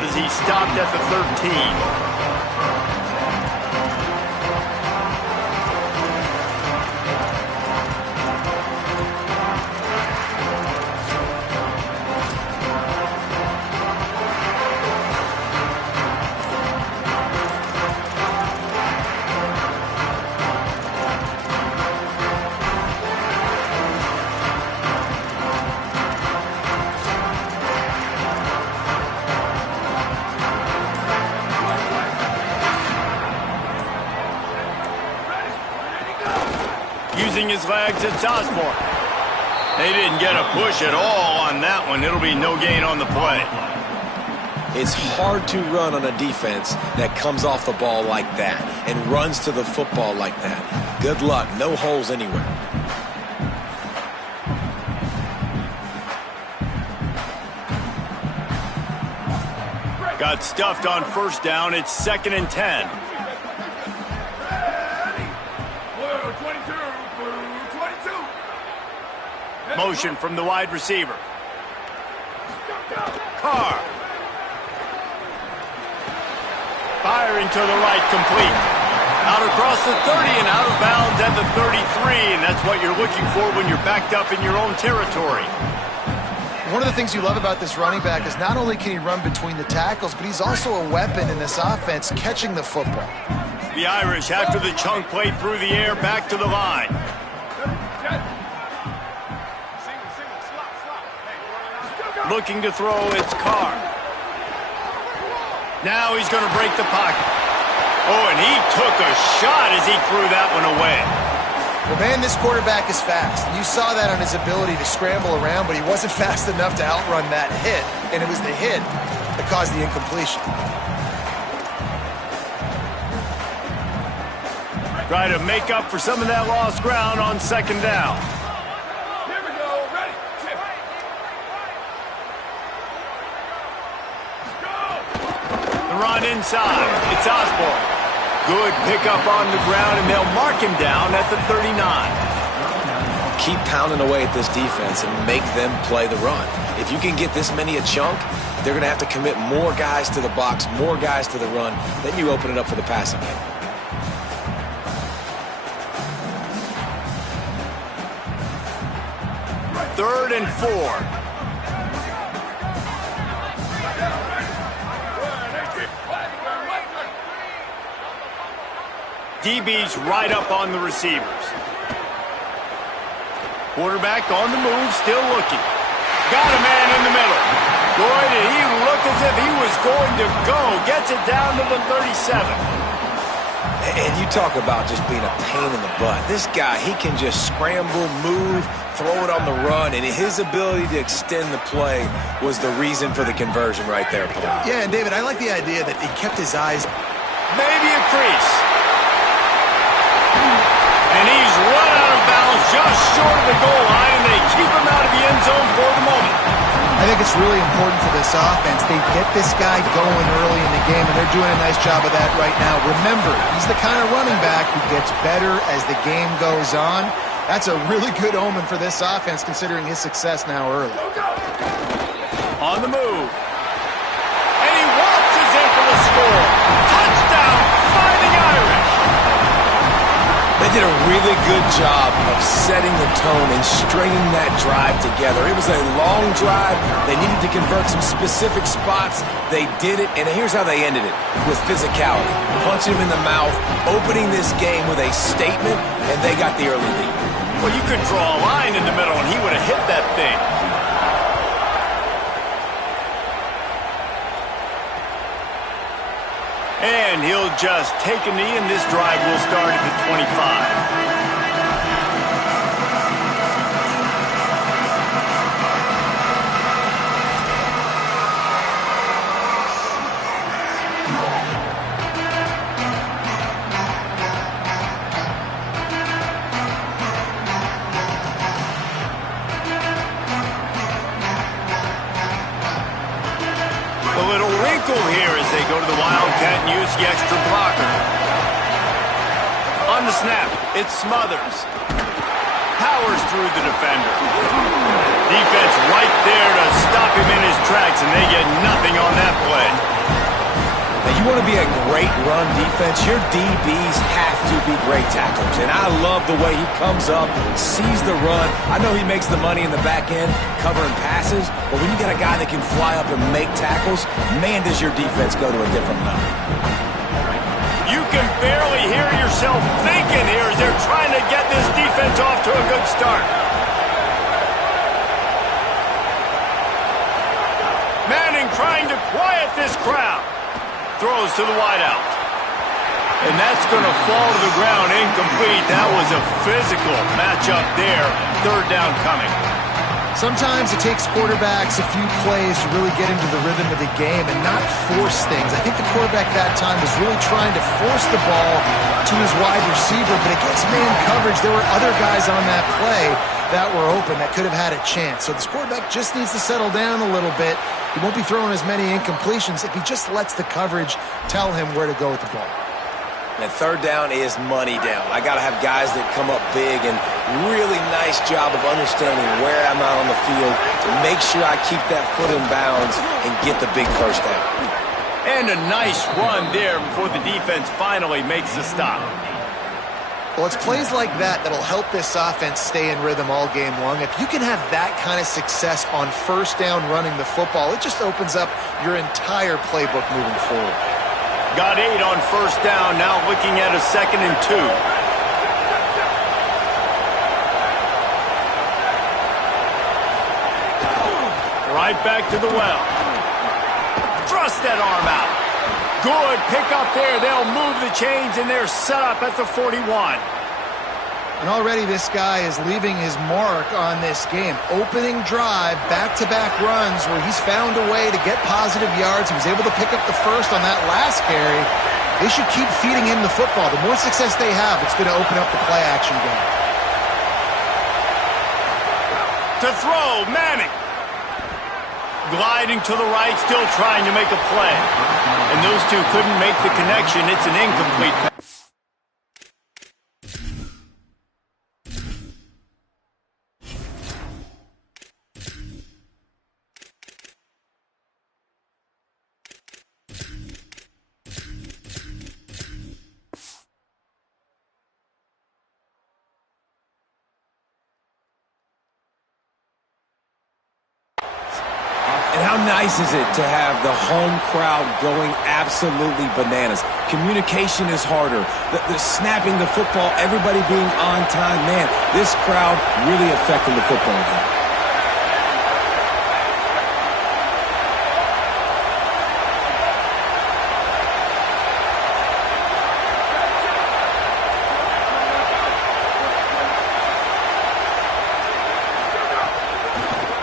out as he stopped at the 13. Using his legs, it's Osborne. They didn't get a push at all on that one. It'll be no gain on the play. It's hard to run on a defense that comes off the ball like that and runs to the football like that. Good luck. No holes anywhere. Got stuffed on first down. It's 2nd and 10. Motion from the wide receiver. Carr. Firing to the right, complete. Out across the 30 and out of bounds at the 33, and that's what you're looking for when you're backed up in your own territory. One of the things you love about this running back is not only can he run between the tackles, but he's also a weapon in this offense catching the football. The Irish, after the chunk play through the air, back to the line. Looking to throw, it's Carr. Now he's going to break the pocket. Oh, and he took a shot as he threw that one away. Well, man, this quarterback is fast. You saw that on his ability to scramble around, but he wasn't fast enough to outrun that hit, and it was the hit that caused the incompletion. Try to make up for some of that lost ground on 2nd down. Run inside. It's Osborne. Good pickup on the ground, and they'll mark him down at the 39. Keep pounding away at this defense and make them play the run. If you can get this many a chunk, they're going to have to commit more guys to the box, more guys to the run. Then you open it up for the passing game. Third and 4. DB's right up on the receivers. Quarterback on the move, still looking. Got a man in the middle. Boy, did he look as if he was going to go. Gets it down to the 37. And you talk about just being a pain in the butt. This guy, he can just scramble, move, throw it on the run, and his ability to extend the play was the reason for the conversion right there, Paul. Yeah, and David, I like the idea that he kept his eyes. Maybe a crease. And he's run out of bounds just short of the goal line, and they keep him out of the end zone for the moment. I think it's really important for this offense. They get this guy going early in the game, and they're doing a nice job of that right now. Remember, he's the kind of running back who gets better as the game goes on. That's a really good omen for this offense, considering his success now early. On the move. And he waltzes in for the score. Touchdown, Fighting Irish. They did a really good job of setting the tone and stringing that drive together. It was a long drive. They needed to convert some specific spots. They did it, and here's how they ended it, with physicality. Punching him in the mouth, opening this game with a statement, and they got the early lead. Well, you could draw a line in the middle, and he would have hit that thing. And he'll just take a knee, and this drive will start at the 25. Here as they go to the Wildcat and use the extra blocker. On the snap, it's Smothers. powers through the defender. Defense right there to stop him in his tracks, and they get nothing on that play. Now, you want to be a great run defense, your DBs have to be great tacklers. And I love the way he comes up, sees the run. I know he makes the money in the back end covering passes, but when you got a guy that can fly up and make tackles, man, does your defense go to a different level. You can barely hear yourself thinking here as they're trying to get this defense off to a good start. Manning trying to quiet this crowd. Throws to the wideout. And that's going to fall to the ground incomplete. That was a physical matchup there. Third down coming. Sometimes it takes quarterbacks a few plays to really get into the rhythm of the game and not force things. I think the quarterback that time was really trying to force the ball to his wide receiver, but against man coverage, there were other guys on that play that were open that could have had a chance. So this quarterback just needs to settle down a little bit. He won't be throwing as many incompletions if he just lets the coverage tell him where to go with the ball. And third down is money down. I got to have guys that come up big and really nice job of understanding where I'm out on the field to make sure I keep that foot in bounds and get the big first down. And a nice run there before the defense finally makes the stop. Well, it's plays like that that'll help this offense stay in rhythm all game long. If you can have that kind of success on first down running the football, it just opens up your entire playbook moving forward. Got 8 on first down, now looking at a 2nd and 2. Right back to the well. Thrust that arm out. Good pick up there. They'll move the chains, and they're set up at the 41. And already this guy is leaving his mark on this game. Opening drive, back-to-back runs where he's found a way to get positive yards. He was able to pick up the first on that last carry. They should keep feeding him the football. The more success they have, it's going to open up the play-action game. To throw, Manning. Gliding to the right, still trying to make a play. And those two couldn't make the connection. It's an incomplete pass. And how nice is it to have the home crowd going absolutely bananas? Communication is harder. The snapping the football, everybody being on time. Man, this crowd really affecting the football game.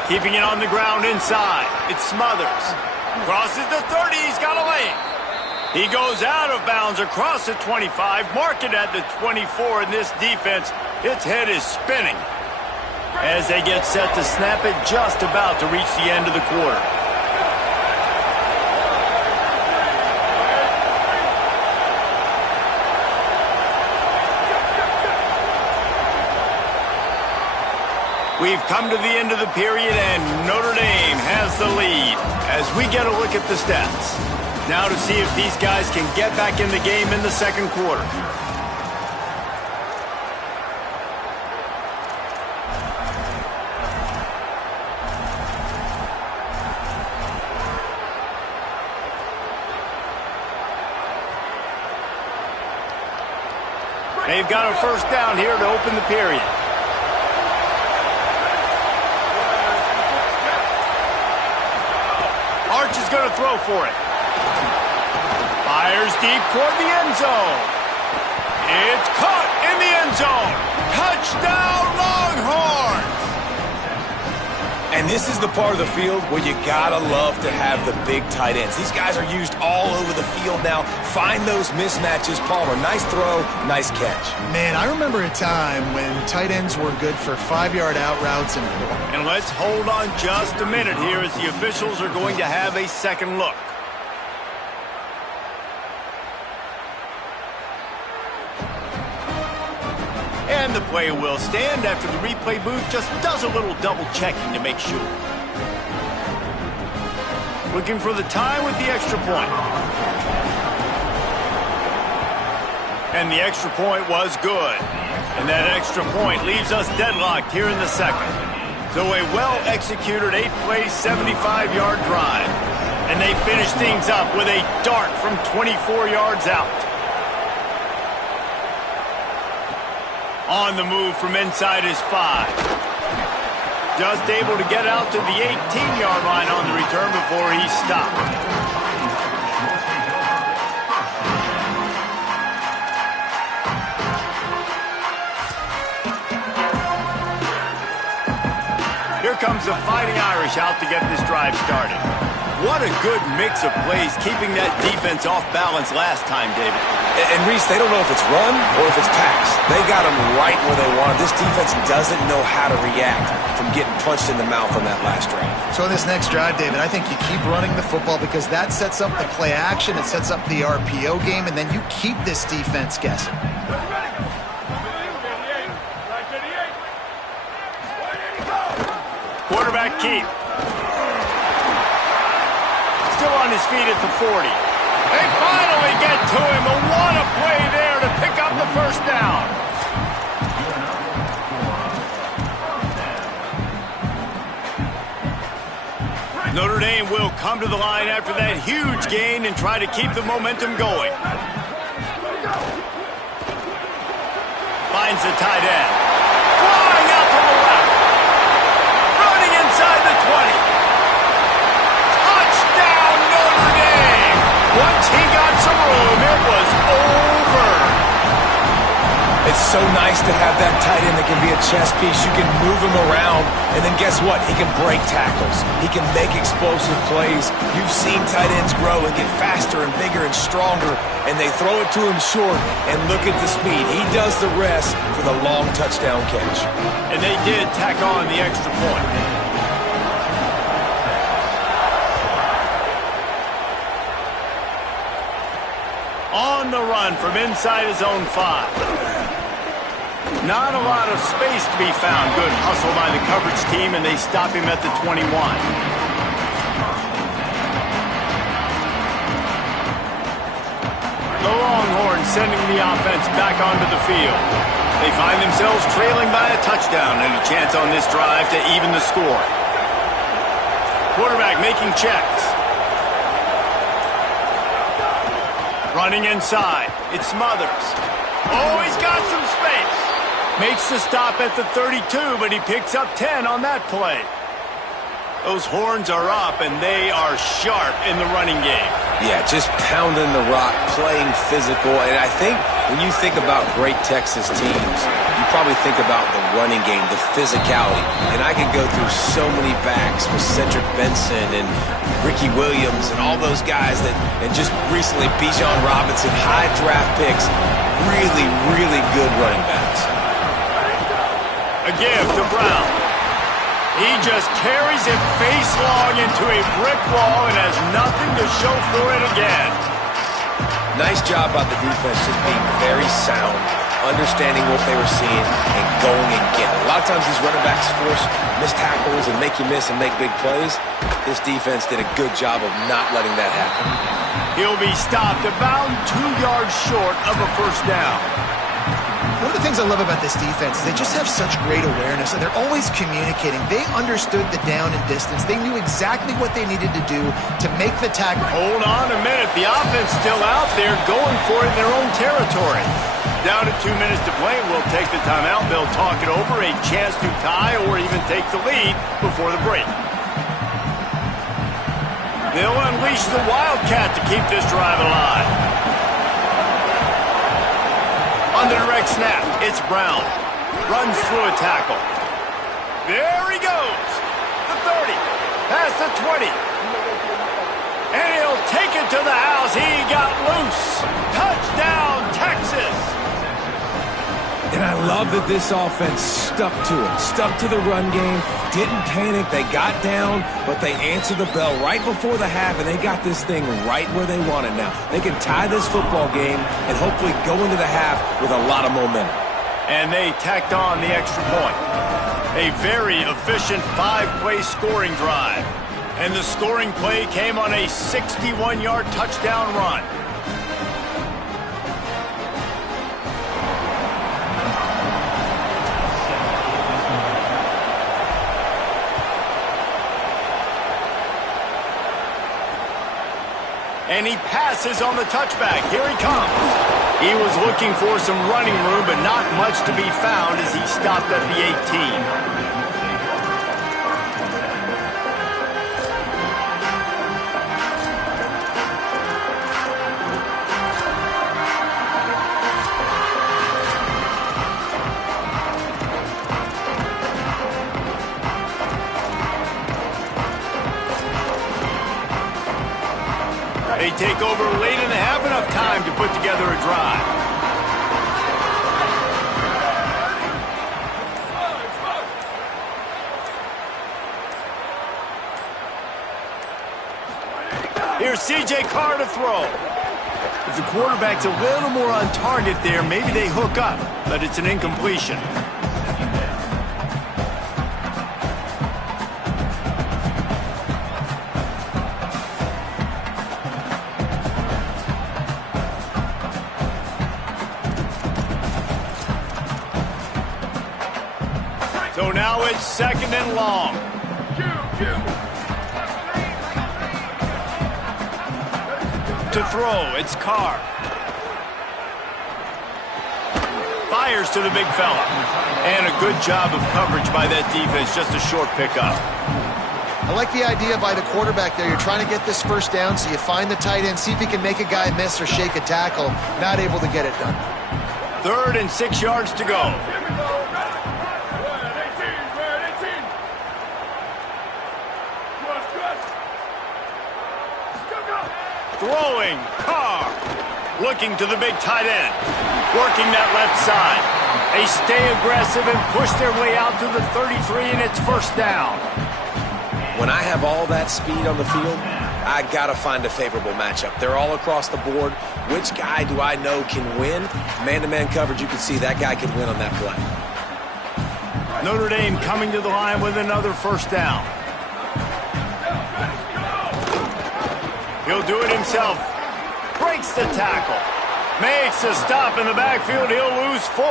Keeping it on the ground inside. It's Smothers. Crosses the 30. He's got a lane. He goes out of bounds across the 25. Mark it at the 24. In this defense, its head is spinning as they get set to snap it, just about to reach the end of the quarter. We've come to the end of the period, and Notre Dame has the lead as we get a look at the stats. Now to see if these guys can get back in the game in the second quarter. They've got a first down here to open the period. Arch is going to throw for it. Fires deep toward the end zone. It's caught in the end zone. Touchdown, Longhorns! And this is the part of the field where you gotta love to have the big tight ends. These guys are used all over the field now. Find those mismatches. Palmer, nice throw, nice catch. Man, I remember a time when tight ends were good for 5-yard out routes. And let's hold on just a minute here as the officials are going to have a second look. And time the play will stand after the replay booth just does a little double checking to make sure. Looking for the tie with the extra point. And the extra point was good. And that extra point leaves us deadlocked here in the second. So a well-executed 8-play, 75-yard drive. And they finish things up with a dart from 24 yards out. On the move from inside his 5. Just able to get out to the 18-yard line on the return before he stopped. Here comes the Fighting Irish out to get this drive started. What a good mix of plays, keeping that defense off balance last time, David. And Reese, they don't know if it's run or if it's pass. They got them right where they want. This defense doesn't know how to react from getting punched in the mouth on that last drive. So in this next drive, David, I think you keep running the football because that sets up the play action, it sets up the RPO game, and then you keep this defense guessing. Quarterback keep. Still on his feet at the 40. They finally get to him, but what a play there to pick up the first down. Notre Dame will come to the line after that huge gain and try to keep the momentum going. Finds the tight end. Flying out to the left. Running inside the 20. Touchdown, Notre Dame! Once he got some room, it was over. It's so nice to have that tight end that can be a chess piece. You can move him around, and then guess what? He can break tackles. He can make explosive plays. You've seen tight ends grow and get faster and bigger and stronger, and they throw it to him short, and look at the speed. He does the rest for the long touchdown catch. And they did tack on the extra point. On the run from inside his own 5. Not a lot of space to be found. Good hustle by the coverage team, and they stop him at the 21. The Longhorns sending the offense back onto the field. They find themselves trailing by a touchdown and a chance on this drive to even the score. Quarterback making checks. Running inside. It's Smothers. Oh, he's got some space. Makes the stop at the 32, but he picks up 10 on that play. Those horns are up, and they are sharp in the running game. Yeah, just pounding the rock, playing physical. And I think when you think about great Texas teams, you probably think about the running game, the physicality. And I could go through so many backs with Cedric Benson and Ricky Williams and all those guys that, and just recently Bijan Robinson, high draft picks, really, really good running backs. A give to Brown. He just carries it face long into a brick wall and has nothing to show for it again. Nice job by the defense, just being very sound, understanding what they were seeing, and going and getting it. A lot of times these running backs force missed tackles and make you miss and make big plays. This defense did a good job of not letting that happen. He'll be stopped about 2 yards short of a first down. One of the things I love about this defense is they just have such great awareness, and they're always communicating. They understood the down and distance. They knew exactly what they needed to do to make the tackle. Hold on a minute. The offense still out there going for it in their own territory. Down to 2 minutes to play. We'll take the timeout. They'll talk it over. A chance to tie or even take the lead before the break. They'll unleash the Wildcat to keep this drive alive. On the direct snap, it's Brown. Runs through a tackle. There he goes. The 30, past the 20. And he'll take it to the house. He got loose. Touchdown, Texas. And I love that this offense stuck to it, stuck to the run game, didn't panic. They got down, but they answered the bell right before the half, and they got this thing right where they want it now. They can tie this football game and hopefully go into the half with a lot of momentum. And they tacked on the extra point. A very efficient 5-play scoring drive. And the scoring play came on a 61-yard touchdown run. And he passes on the touchback. Here he comes. He was looking for some running room, but not much to be found as he stopped at the 18. They take over late and have enough time to put together a drive. Here's C.J. Carr to throw. If the quarterback's a little more on target there, maybe they hook up, but it's an incompletion. So now it's second and long. To throw, it's Carr. Fires to the big fella. And a good job of coverage by that defense, just a short pickup. I like the idea by the quarterback there. You're trying to get this first down, so you find the tight end, see if he can make a guy miss or shake a tackle. Not able to get it done. 3rd and 6 yards to go. Throwing, Carr. Looking to the big tight end. Working that left side. They stay aggressive and push their way out to the 33, and it's first down. When I have all that speed on the field, I got to find a favorable matchup. They're all across the board. Which guy do I know can win? Man-to-man coverage, you can see that guy can win on that play. Notre Dame coming to the line with another first down. He'll do it himself. Breaks the tackle. Makes a stop in the backfield. He'll lose 4.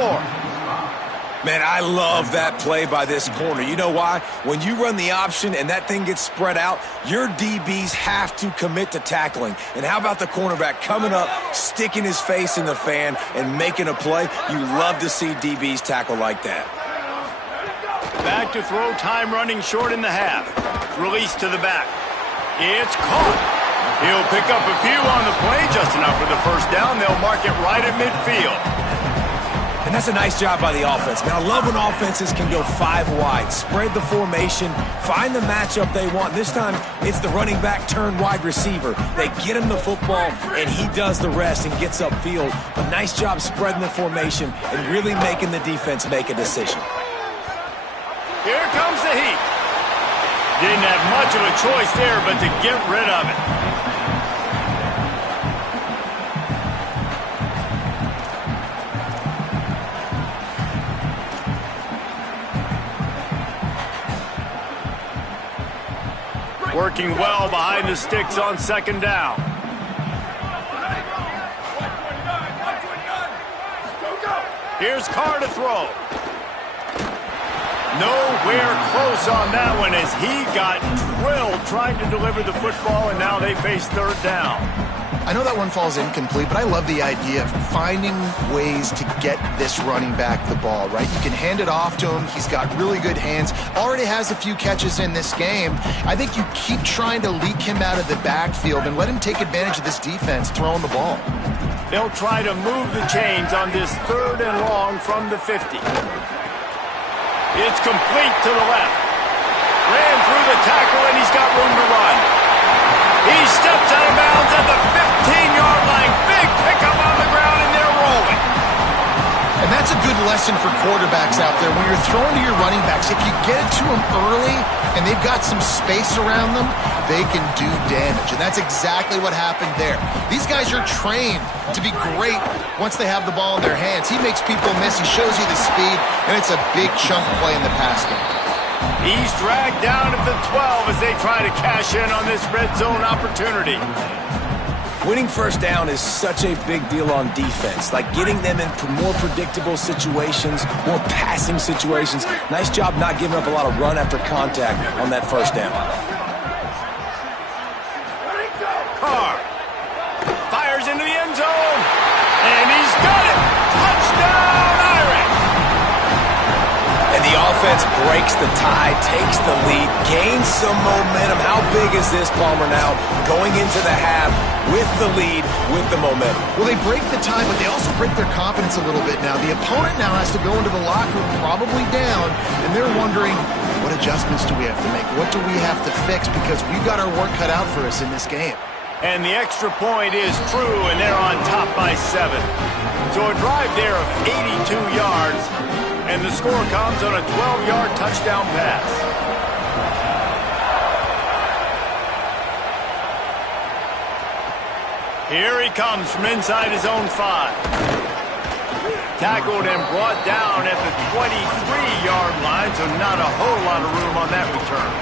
Man, I love that play by this corner. You know why? When you run the option and that thing gets spread out, your DBs have to commit to tackling. And how about the cornerback coming up, sticking his face in the fan, and making a play? You love to see DBs tackle like that. Back to throw, time running short in the half. Release to the back. It's caught. He'll pick up a few on the play, just enough for the first down. They'll mark it right at midfield. And that's a nice job by the offense. Man, I love when offenses can go 5 wide, spread the formation, find the matchup they want. This time, it's the running back turned wide receiver. They get him the football, and he does the rest and gets upfield. A nice job spreading the formation and really making the defense make a decision. Here comes the heat. Didn't have much of a choice there, but to get rid of it. Working well behind the sticks on second down. Here's Carr to throw. Nowhere close on that one as he got drilled trying to deliver the football, and now they face third down. I know that one falls incomplete, but I love the idea of finding ways to get this running back the ball, right? You can hand it off to him. He's got really good hands. Already has a few catches in this game. I think you keep trying to leak him out of the backfield and let him take advantage of this defense throwing the ball. They'll try to move the chains on this 3rd and long from the 50. It's complete to the left. Ran through the tackle, and he's got room to run. He steps out of bounds at the 15-yard line. Big pickup on the ground, and they're rolling. And that's a good good lesson for quarterbacks out there. When you're throwing to your running backs, if you get it to them early and they've got some space around them, they can do damage. And that's exactly what happened there. These guys are trained to be great once they have the ball in their hands. He makes people miss. He shows you the speed, and it's a big chunk play in the pass game. He's dragged down at the 12 as they try to cash in on this red zone opportunity. Winning first down is such a big deal on defense, like getting them in more predictable situations, more passing situations. Nice job not giving up a lot of run after contact on that first down. Carr fires into the end zone, and he's got it. Touchdown, Irish. And the offense breaks the tie, takes the lead, gains some momentum. How big is this, Palmer, now going into the half with the lead, with the momentum? Well, they break the tie, but they also break their confidence a little bit now. The opponent now has to go into the locker room probably down, and they're wondering, what adjustments do we have to make? What do we have to fix? Because we've got our work cut out for us in this game. And the extra point is true, and they're on top by 7. So a drive there of 82 yards, and the score comes on a 12-yard touchdown pass. Here he comes from inside his own 5. Tackled and brought down at the 23-yard line, so not a whole lot of room on that return.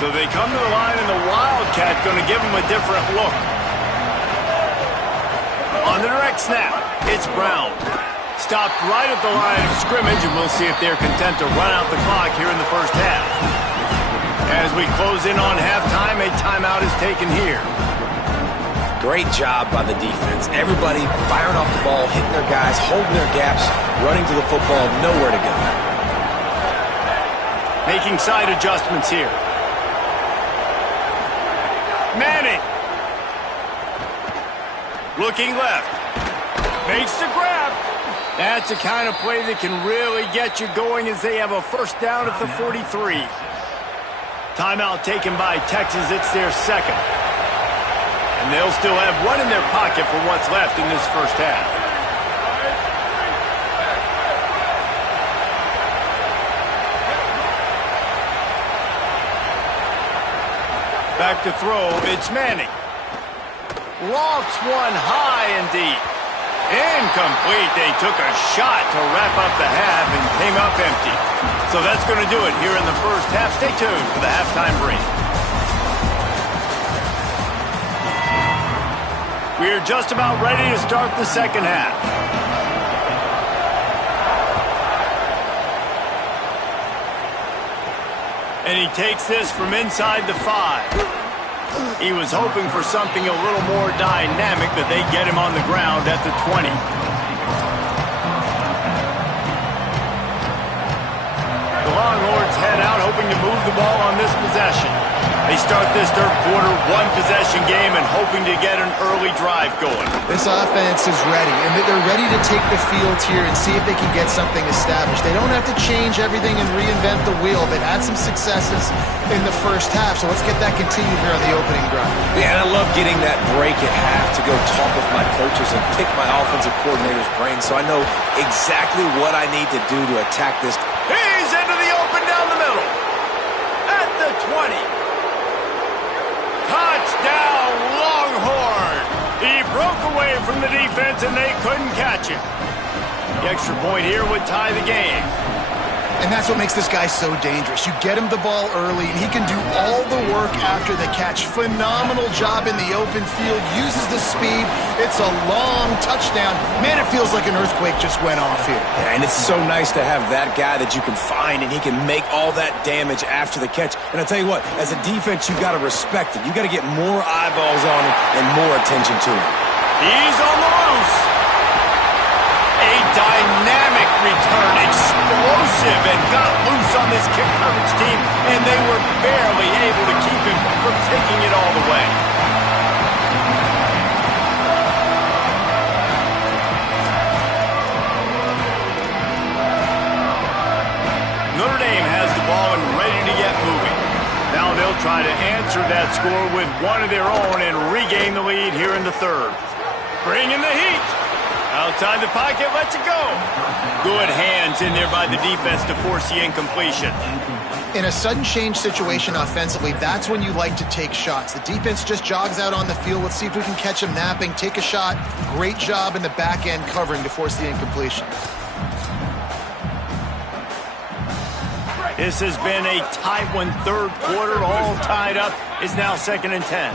So they come to the line, and the Wildcat going to give them a different look. On the direct snap, it's Brown. Stopped right at the line of scrimmage, and we'll see if they're content to run out the clock here in the first half. As we close in on halftime, a timeout is taken here. Great job by the defense. Everybody firing off the ball, hitting their guys, holding their gaps, running to the football, nowhere to go. Making side adjustments here. Manning. Looking left. Makes the grab. That's the kind of play that can really get you going as they have a first down at the 43. Timeout taken by Texas. It's their second. And they'll still have one in their pocket for what's left in this first half. Back to throw, it's Manning. Lofts one high and deep. Incomplete. They took a shot to wrap up the half and came up empty. So that's going to do it here in the first half. Stay tuned for the halftime break. We're just about ready to start the second half. And he takes this from inside the 5. He was hoping for something a little more dynamic, but they get him on the ground at the 20. The Longhorns head out hoping to move the ball on this possession. They start this third quarter one-possession game and hoping to get an early drive going. This offense is ready, and they're ready to take the field here and see if they can get something established. They don't have to change everything and reinvent the wheel. They've had some successes in the first half, so let's get that continued here on the opening drive. Yeah, and I love getting that break at half to go talk with my coaches and pick my offensive coordinator's brain so I know exactly what I need to do to attack this. He's into the open down the middle. At the 20. Touchdown, Longhorn! He broke away from the defense, and they couldn't catch him. The extra point here would tie the game. And that's what makes this guy so dangerous. You get him the ball early, and he can do all the work after the catch. Phenomenal job in the open field. Uses the speed. It's a long touchdown. Man, it feels like an earthquake just went off here. Yeah, and it's so nice to have that guy that you can find, and he can make all that damage after the catch. And I tell you what, as a defense, you got to respect it. You got to get more eyeballs on him and more attention to him. He's on the loose. A dynamic return, explosive, and got loose on this kick coverage team, and they were barely able to keep him from taking it all the way. try to answer that score with one of their own and regain the lead here in the third. Bring in the heat. Outside the pocket, lets it go. Good hands in there by the defense to force the incompletion. In a sudden change situation offensively, that's when you like to take shots. The defense just jogs out on the field. Let's see if we can catch him napping. Take a shot. Great job in the back end covering to force the incompletion. This has been a tight one, third quarter, all tied up. It's now 2nd and 10.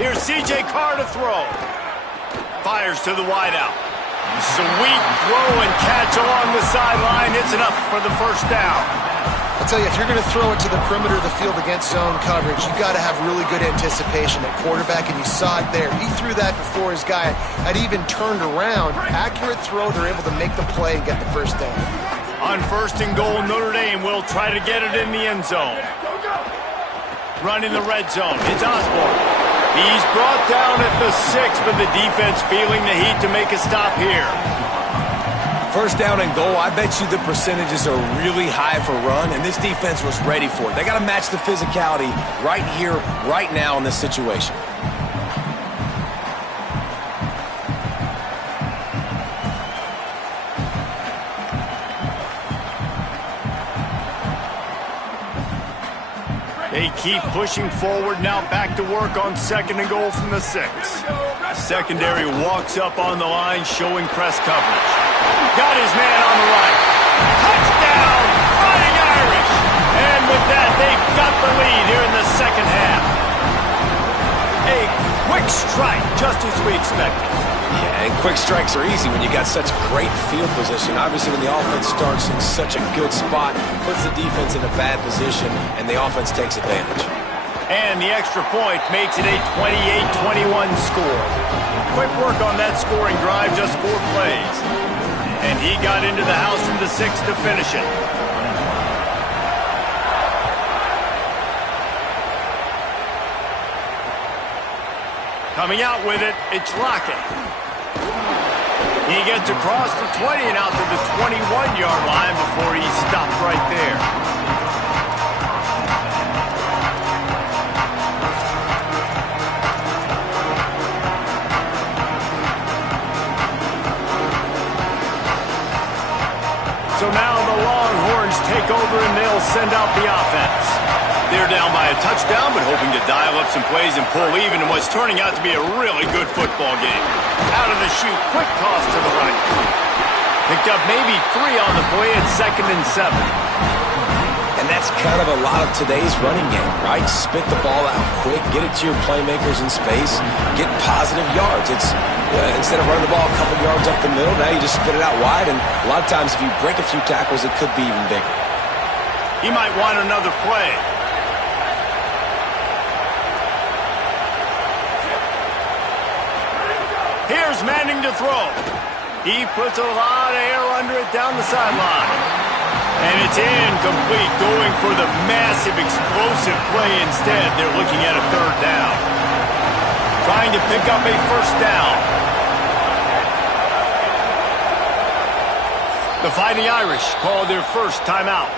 Here's C.J. Carr to throw. Fires to the wideout. Sweet throw and catch along the sideline. It's enough for the first down. I'll tell you, if you're going to throw it to the perimeter of the field against zone coverage, you've got to have really good anticipation at quarterback, and you saw it there. He threw that before his guy had even turned around. Accurate throw, they're able to make the play and get the first down. On 1st and goal, Notre Dame will try to get it in the end zone. Running the red zone. It's Osborne. He's brought down at the 6, but the defense feeling the heat to make a stop here. 1st down and goal, I bet you the percentages are really high for run, and this defense was ready for it. They got to match the physicality right here, right now in this situation. They keep pushing forward, now back to work on 2nd and goal from the 6. Secondary walks up on the line, showing press coverage. Got his man on the right. Touchdown, Fighting Irish! And with that, they've got the lead here in the 2nd half. A quick strike, just as we expected. Yeah, and quick strikes are easy when you got such great field position. Obviously, when the offense starts in such a good spot, puts the defense in a bad position, and the offense takes advantage. And the extra point makes it a 28-21 score. Quick work on that scoring drive, just 4 plays. And he got into the house from the 6 to finish it. Coming out with it, it's Lockett. He gets across the 20 and out to the 21-yard line before he stopped right there. So now the Longhorns take over and they'll send out the offense. They're down by a touchdown, but hoping to dial up some plays and pull even in what's turning out to be a really good football game. Out of the chute, quick toss to the right. Picked up maybe 3 on the play at 2nd and 7. And that's kind of a lot of today's running game, right? Spit the ball out quick, get it to your playmakers in space, get positive yards. It's instead of running the ball a couple yards up the middle, now you just spit it out wide, and a lot of times if you break a few tackles, it could be even bigger. He might want another play. Here's Manning to throw. He puts a lot of air under it down the sideline. And it's incomplete, going for the massive, explosive play instead. They're looking at a 3rd down. Trying to pick up a 1st down. The Fighting Irish call their first timeout.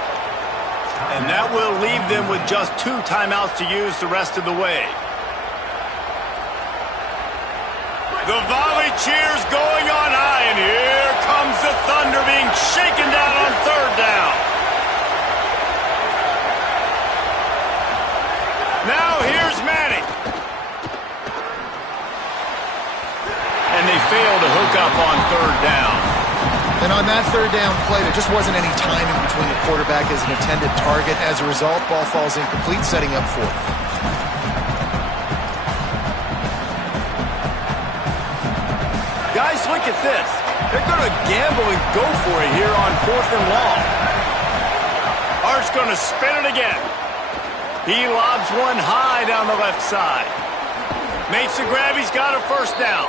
And that will leave them with just 2 timeouts to use the rest of the way. The volley cheers going on high, and here comes the Thunder being shaken down on 3rd down. Now here's Manning. And they fail to hook up on 3rd down. And on that 3rd down play, there just wasn't any timing between the quarterback as an intended target. As a result, ball falls incomplete, setting up 4th. Guys, look at this. They're going to gamble and go for it here on 4th and long. Art's going to spin it again. He lobs one high down the left side. Makes the grab. He's got a 1st down.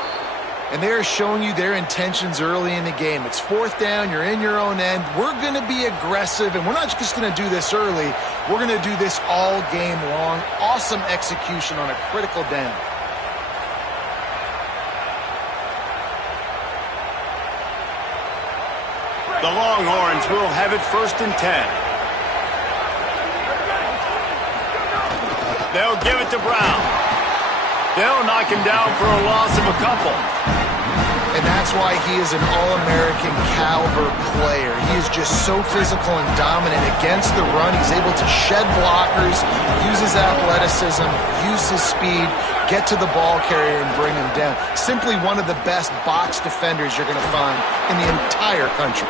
And they're showing you their intentions early in the game. It's 4th down. You're in your own end. We're going to be aggressive, and we're not just going to do this early. We're going to do this all game long. Awesome execution on a critical down. The Longhorns will have it 1st and 10. They'll give it to Brown. They'll knock him down for a loss of a couple. And that's why he is an All-American caliber player. He is just so physical and dominant against the run. He's able to shed blockers, use his athleticism, use his speed, get to the ball carrier and bring him down. Simply one of the best box defenders you're going to find in the entire country.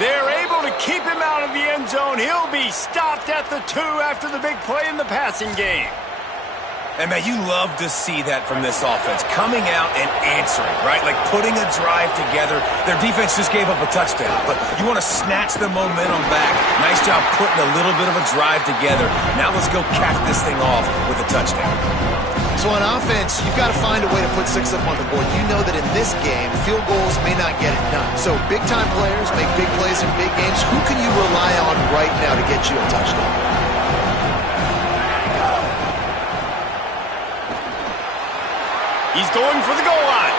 They're able to keep him out of the end zone. He'll be stopped at the 2 after the big play in the passing game. And, man, you love to see that from this offense, coming out and answering, right? Like putting a drive together. Their defense just gave up a touchdown, but you want to snatch the momentum back. Nice job putting a little bit of a drive together. Now let's go cap this thing off with a touchdown. So on offense, you've got to find a way to put 6 up on the board. You know that in this game, field goals may not get it done. So big-time players make big plays in big games. Who can you rely on right now to get you a touchdown? He's going for the goal line.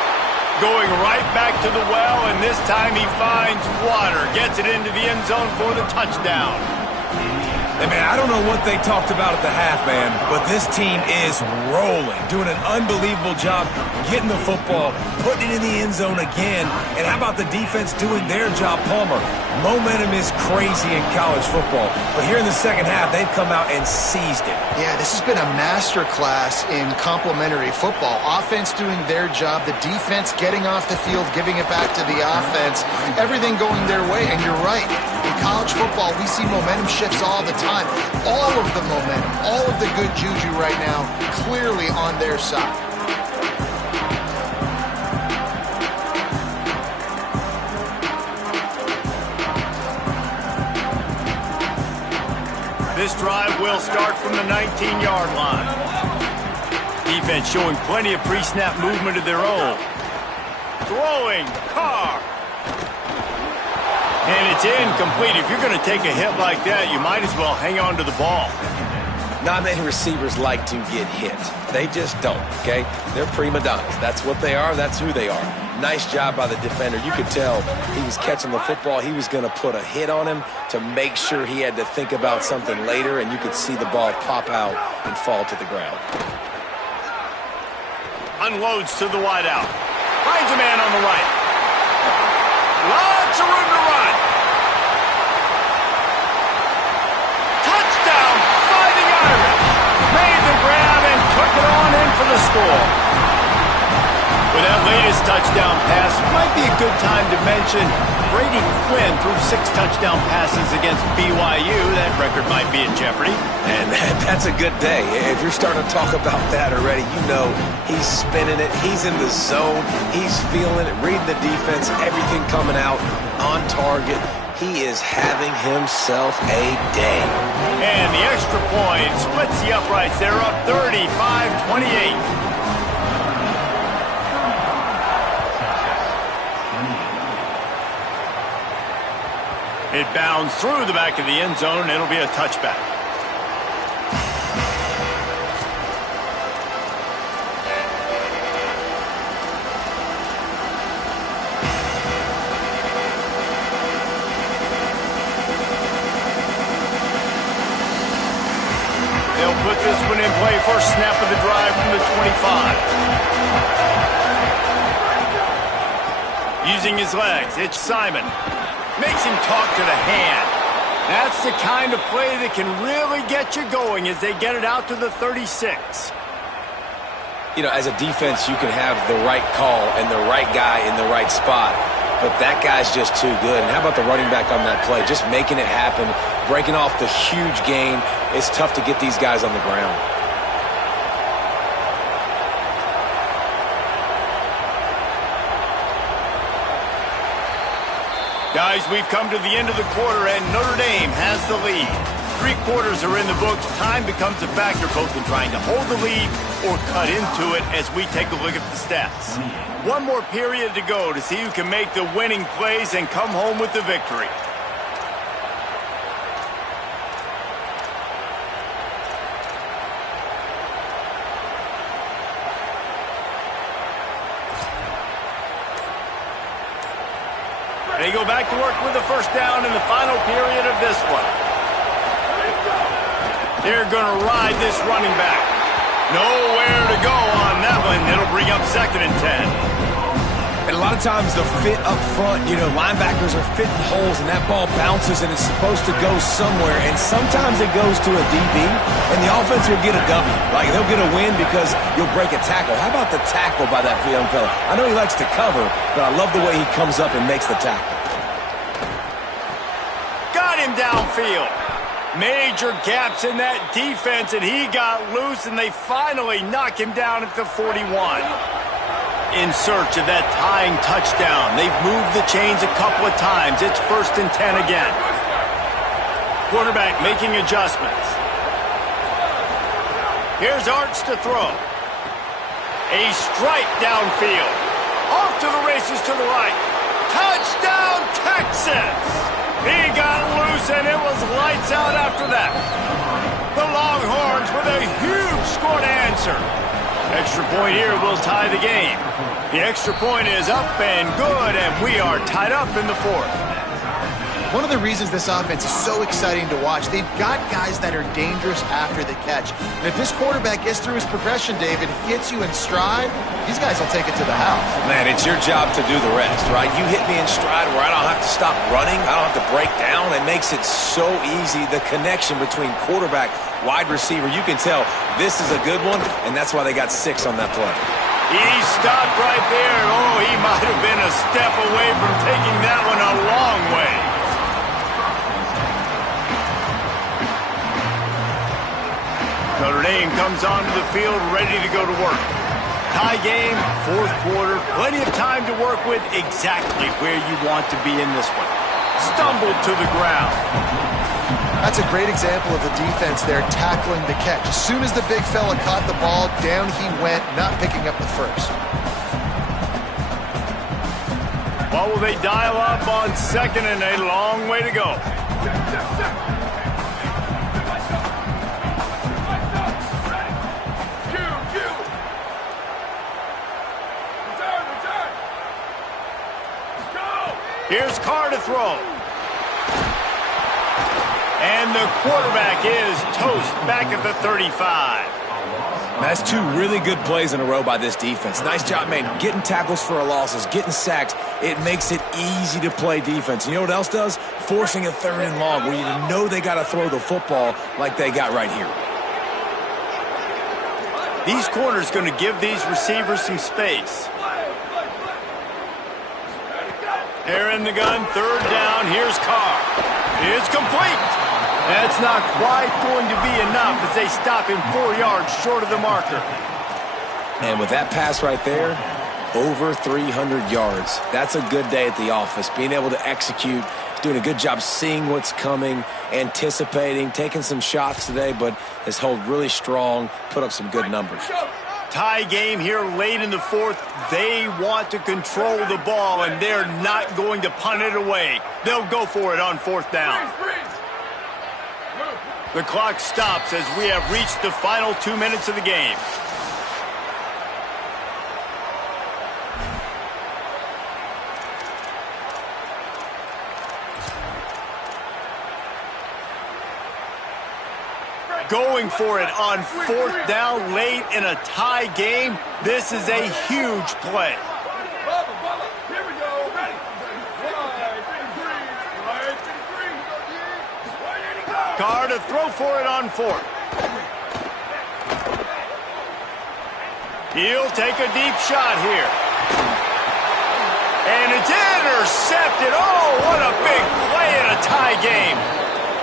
Going right back to the well, and this time he finds water. Gets it into the end zone for the touchdown. Hey, man, I don't know what they talked about at the half, man, but this team is rolling, doing an unbelievable job getting the football, putting it in the end zone again. And how about the defense doing their job, Palmer? Momentum is crazy in college football, but here in the second half, they've come out and seized it. Yeah, this has been a master class in complementary football. Offense doing their job, the defense getting off the field, giving it back to the offense, everything going their way. And you're right, in college football, we see momentum shifts all the time. All of the momentum, all of the good juju right now, clearly on their side. This drive will start from the 19-yard line. Defense showing plenty of pre-snap movement of their own. Throwing, Carr. And it's incomplete. If you're going to take a hit like that, you might as well hang on to the ball. Not many receivers like to get hit. They just don't, okay? They're prima donnas. That's what they are. That's who they are. Nice job by the defender. You could tell he was catching the football. He was going to put a hit on him to make sure he had to think about something later, and you could see the ball pop out and fall to the ground. Unloads to the wideout. Finds a man on the right. Lots of room to run. Touchdown, Fighting Irish. Made the grab and took it on in for the score. With that latest touchdown pass, might be a good time to mention Brady Quinn threw 6 touchdown passes against BYU. That record might be in jeopardy. And that's a good day. If you're starting to talk about that already, you know he's spinning it. He's in the zone. He's feeling it, reading the defense, everything coming out on target. He is having himself a day. And the extra point splits the uprights. They're up 35-28. It bounds through the back of the end zone, and it'll be a touchback. They'll put this one in play. First snap of the drive from the 25. Using his legs, it's Simon. Makes him talk to the hand. That's the kind of play that can really get you going as they get it out to the 36. You know, as a defense, you can have the right call and the right guy in the right spot, but that guy's just too good. And how about the running back on that play? Just making it happen, breaking off the huge gain. It's tough to get these guys on the ground. Guys, we've come to the end of the quarter, and Notre Dame has the lead. 3 quarters are in the books. Time becomes a factor both in trying to hold the lead or cut into it as we take a look at the stats. One more period to go to see who can make the winning plays and come home with the victory. They go back to work with the first down in the final period of this one. They're going to ride this running back. Nowhere to go on that one. It'll bring up 2nd and 10. And a lot of times the fit up front, you know, linebackers are fitting holes and that ball bounces and it's supposed to go somewhere. And sometimes it goes to a DB and the offense will get a W. Like they'll get a win because you'll break a tackle. How about the tackle by that young fella? I know he likes to cover, but I love the way he comes up and makes the tackle. Got him downfield. Major gaps in that defense and he got loose and they finally knock him down at the 41. In search of that tying touchdown. They've moved the chains a couple of times. It's 1st and 10 again. Quarterback making adjustments. Here's Arch to throw. A strike downfield. Off to the races to the right. Touchdown, Texas! He got loose and it was lights out after that. The Longhorns with a huge score to answer. Extra point here will tie the game. The extra point is up and good, and we are tied up in the 4th. One of the reasons this offense is so exciting to watch, they've got guys that are dangerous after the catch. And if this quarterback gets through his progression, David, hits you in stride, these guys will take it to the house. Man, it's your job to do the rest, right? You hit me in stride where I don't have to stop running. I don't have to break down. It makes it so easy. The connection between quarterback, wide receiver, you can tell this is a good one, and that's why they got 6 on that play. He stopped right there. Oh, he might have been a step away from taking that one a long way. Notre Dame comes onto the field ready to go to work. Tie game, 4th quarter, plenty of time to work with, exactly where you want to be in this one. Stumbled to the ground. That's a great example of the defense there tackling the catch. As soon as the big fella caught the ball, down he went, not picking up the first. What will they dial up on 2nd and a long way to go? Here's Carr to throw. And the quarterback is toast back at the 35. That's 2 really good plays in a row by this defense. Nice job, man. Getting tackles for losses, getting sacks. It makes it easy to play defense. You know what else does? Forcing a 3rd and long where you know they got to throw the football like they got right here. These corners going to give these receivers some space. They're in the gun, 3rd down. Here's Carr. It's complete. That's not quite going to be enough as they stop him 4 yards short of the marker. And with that pass right there, over 300 yards. That's a good day at the office. Being able to execute, doing a good job seeing what's coming, anticipating, taking some shots today, but has held really strong, put up some good numbers. Tie game here late in the 4th. They want to control the ball, and they're not going to punt it away. They'll go for it on 4th down. The clock stops as we have reached the final 2 minutes of the game. Going for it on 4th down late in a tie game. This is a huge play. Here we go. Ready. Carr to throw for it on 4th. He'll take a deep shot here. And it's intercepted. Oh, what a big play in a tie game.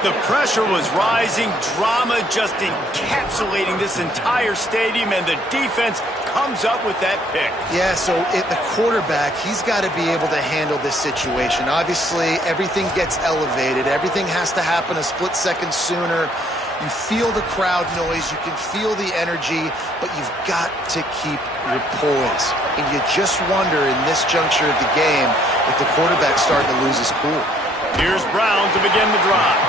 The pressure was rising, drama just encapsulating this entire stadium, and the defense comes up with that pick. Yeah, so the quarterback, he's got to be able to handle this situation. Obviously, everything gets elevated. Everything has to happen a split second sooner. You feel the crowd noise. You can feel the energy, but you've got to keep your poise. And you just wonder in this juncture of the game if the quarterback's starting to lose his cool. Here's Brown to begin the drive.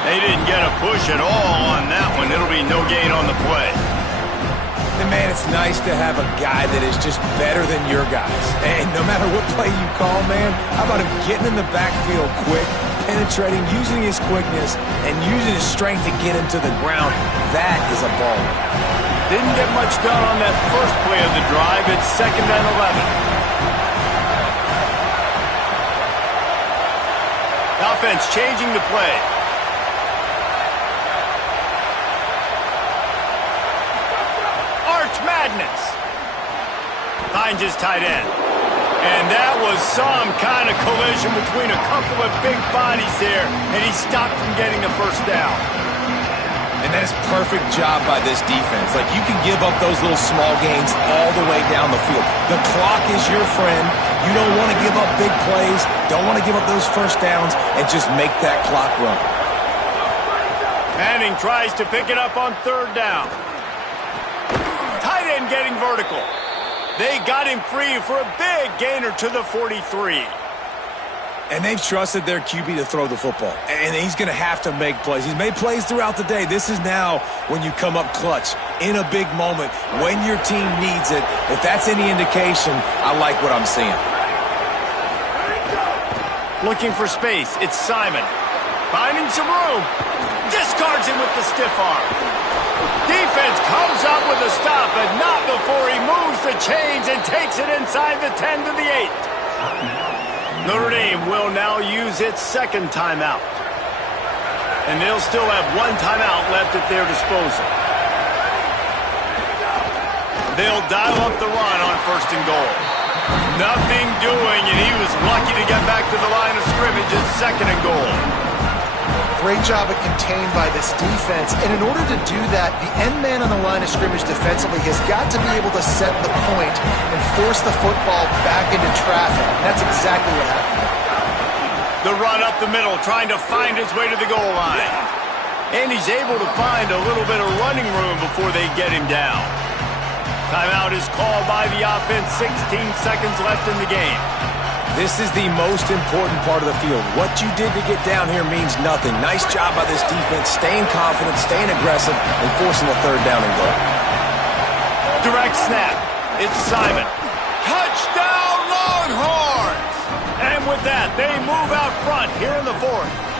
They didn't get a push at all on that one. It'll be no gain on the play. And, man, it's nice to have a guy that is just better than your guys. And no matter what play you call, man, how about him getting in the backfield quick, penetrating, using his quickness, and using his strength to get him to the ground? That is a ball. Didn't get much done on that first play of the drive. It's 2nd and 11. Offense changing the play. Arch Madness. Finds his tight end. And that was some kind of collision between a couple of big bodies there, and he stopped from getting the first down. And that is perfect job by this defense. Like, you can give up those little small gains all the way down the field. The clock is your friend. You don't want to give up big plays, don't want to give up those first downs, and just make that clock run. Manning tries to pick it up on 3rd down. Tight end getting vertical. They got him free for a big gainer to the 43. And they've trusted their QB to throw the football. And he's going to have to make plays. He's made plays throughout the day. This is now when you come up clutch in a big moment when your team needs it. If that's any indication, I like what I'm seeing. Looking for space. It's Simon. Finding some room. Discards him with the stiff arm. Defense comes up with a stop, but not before he moves the chains and takes it inside the 10 to the 8. Notre Dame will now use its 2nd timeout. And they'll still have 1 timeout left at their disposal. They'll dial up the run on 1st and goal. Nothing doing, and he was lucky to get back to the line of scrimmage at 2nd and goal. Great job of contained by this defense. And in order to do that, the end man on the line of scrimmage defensively has got to be able to set the point and force the football back into traffic. And that's exactly what happened. The run up the middle, trying to find his way to the goal line. And he's able to find a little bit of running room before they get him down. Timeout is called by the offense. 16 seconds left in the game. This is the most important part of the field. What you did to get down here means nothing. Nice job by this defense, staying confident, staying aggressive, and forcing a 3rd down and goal. Direct snap. It's Simon. Touchdown, Longhorns! And with that, they move out front here in the 4th.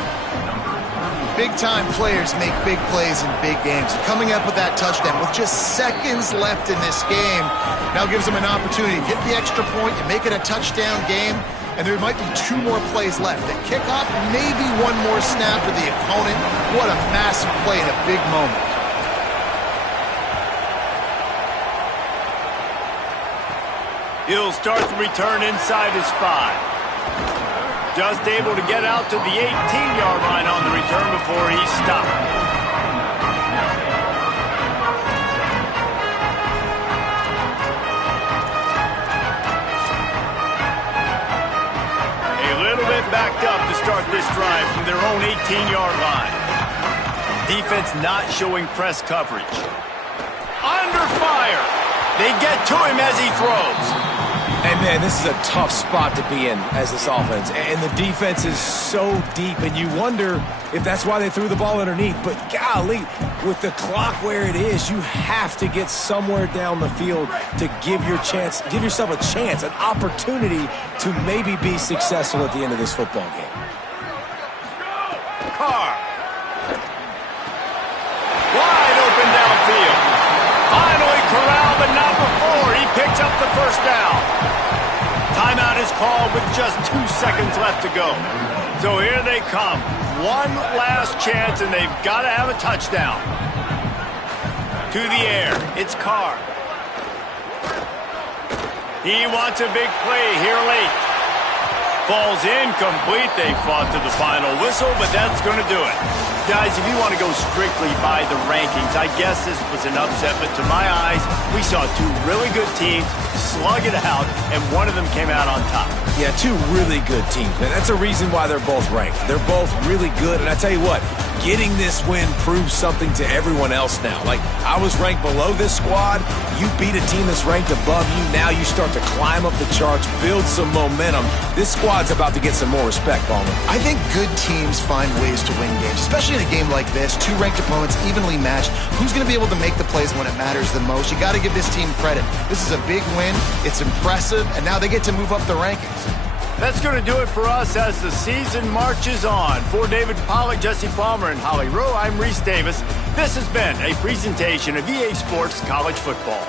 Big-time players make big plays in big games. Coming up with that touchdown with just seconds left in this game now gives them an opportunity to get the extra point and make it a touchdown game, and there might be 2 more plays left. At kickoff, maybe 1 more snap for the opponent. What a massive play in a big moment. He'll start the return inside his 5. Just able to get out to the 18-yard line on the return before he stopped. A little bit backed up to start this drive from their own 18-yard line. Defense not showing press coverage. Under fire. They get to him as he throws. And, man, this is a tough spot to be in as this offense. And the defense is so deep, and you wonder if that's why they threw the ball underneath. But, golly, with the clock where it is, you have to get somewhere down the field to give yourself a chance, an opportunity to maybe be successful at the end of this football game. Carr. Wide open downfield. Finally corralled, but not before. He picks up the 1st down. Timeout is called with just 2 seconds left to go. So here they come. 1 last chance, and they've got to have a touchdown. To the air. It's Carr. He wants a big play here late. Falls incomplete. They fought to the final whistle, but that's going to do it. Guys, if you want to go strictly by the rankings, I guess this was an upset, but to my eyes, we saw 2 really good teams slug it out, and one of them came out on top. Yeah, 2 really good teams, man. That's a reason why they're both ranked. They're both really good, and I tell you what, getting this win proves something to everyone else now. Like, I was ranked below this squad. You beat a team that's ranked above you. Now you start to climb up the charts, build some momentum. This squad's about to get some more respect, Ballmer. I think good teams find ways to win games, especially in a game like this. Two ranked opponents, evenly matched. Who's going to be able to make the plays when it matters the most? You got to give this team credit. This is a big win. It's impressive, and now they get to move up the rankings. That's going to do it for us as the season marches on. For David Pollack, Jesse Palmer, and Holly Rowe, I'm Reese Davis. This has been a presentation of EA Sports College Football.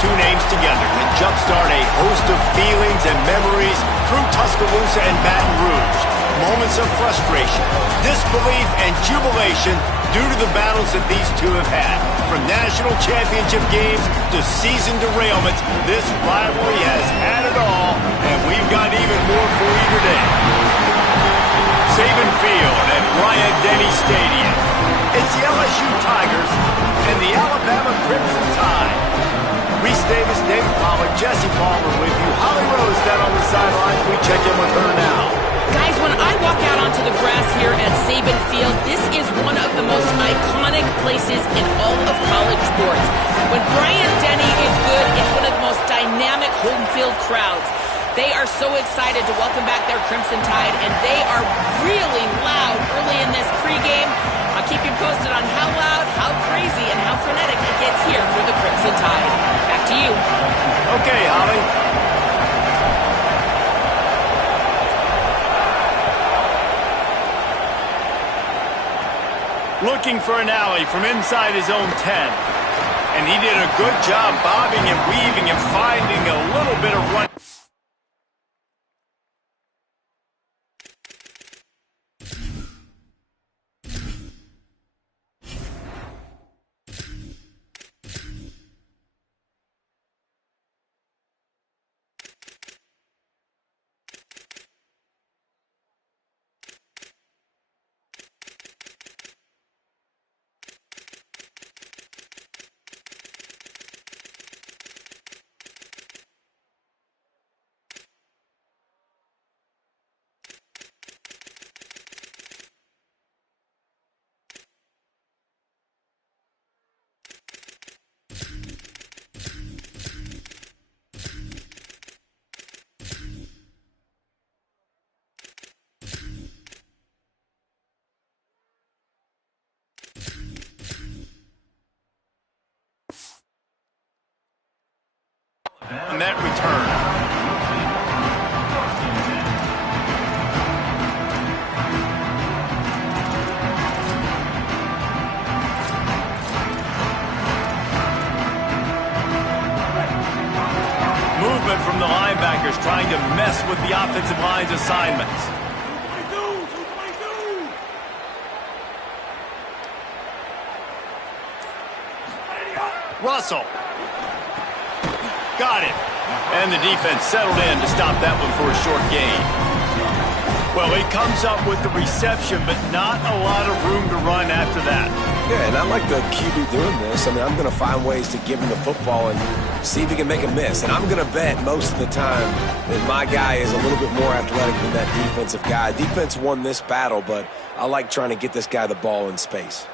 two names together can jumpstart a host of feelings and memories through Tuscaloosa and Baton Rouge. Moments of frustration, disbelief, and jubilation due to the battles that these two have had. From national championship games to season derailments, this rivalry has had it all, and we've got even more for you today. Saban Field at Bryant-Denny Stadium. It's the LSU Tigers and the Alabama Crimson Tide. Reese Davis, David Pollack, Jesse Palmer with you. Holly Rose down on the sidelines. We check in with her now. Guys, when I walk out onto the grass here at Saban Field, this is one of the most iconic places in all of college sports. When Bryant-Denny is good, it's one of the most dynamic home field crowds. They are so excited to welcome back their Crimson Tide, and they are really loud early in this pregame. I'll keep you posted on how loud, how crazy, and how frenetic it gets here for the Crimson Tide. Back to you. Okay, Holly. Looking for an alley from inside his own 10. And he did a good job bobbing and weaving and finding a little bit of run. the linebackers trying to mess with the offensive line's assignments. 222. Russell. Got it. And the defense settled in to stop that one for a short gain. Well, he comes up with the reception, but not a lot of room to run after that. Yeah, and I like the QB doing this. I mean, I'm going to find ways to give him the football and see if he can make a miss. And I'm going to bet most of the time that my guy is a little bit more athletic than that defensive guy. Defense won this battle, but I like trying to get this guy the ball in space.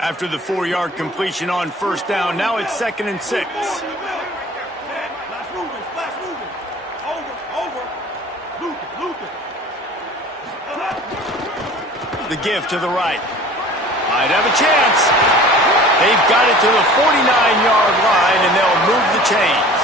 After the 4-yard completion on first down, now it's 2nd and 6. Splash moving. Over. Luther. The give to the right. Might have a chance. They've got it to the 49-yard line, and they'll move the chains.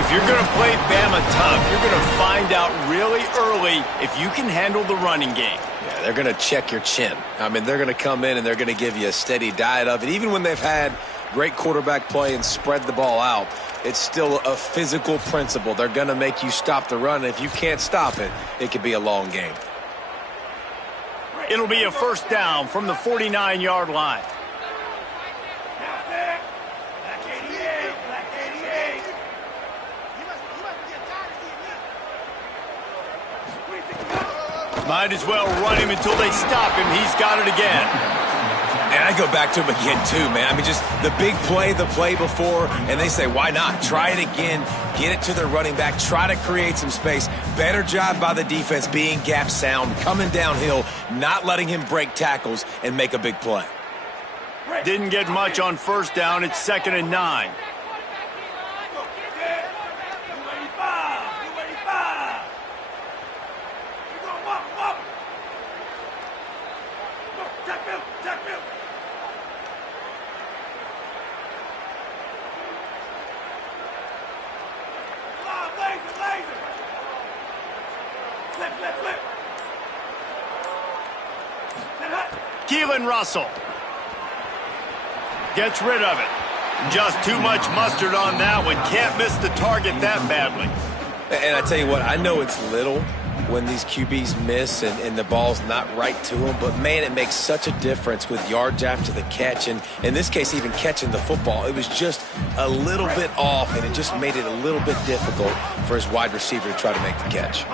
If you're going to play Bama tough, you're going to find out really early if you can handle the running game. Yeah, they're going to check your chin. I mean, they're going to come in and they're going to give you a steady diet of it. Even when they've had great quarterback play and spread the ball out, it's still a physical principle. They're going to make you stop the run. If you can't stop it, it could be a long game. It'll be a first down from the 49-yard line. Might as well run him until they stop him. He's got it again. And I go back to him again, too, man. I mean, just the big play, the play before, and they say, why not? Try it again. Get it to their running back. Try to create some space. Better job by the defense being gap sound, coming downhill, not letting him break tackles and make a big play. Didn't get much on first down. It's 2nd and 9. Keelan Russell gets rid of it. Just too much mustard on that one. Can't miss the target that badly. And I tell you what, I know it's little when these QBs miss and the ball's not right to them, but man, it makes such a difference with yards after the catch, and in this case, even catching the football. It was just a little bit off, and it just made it a little bit difficult for his wide receiver to try to make the catch.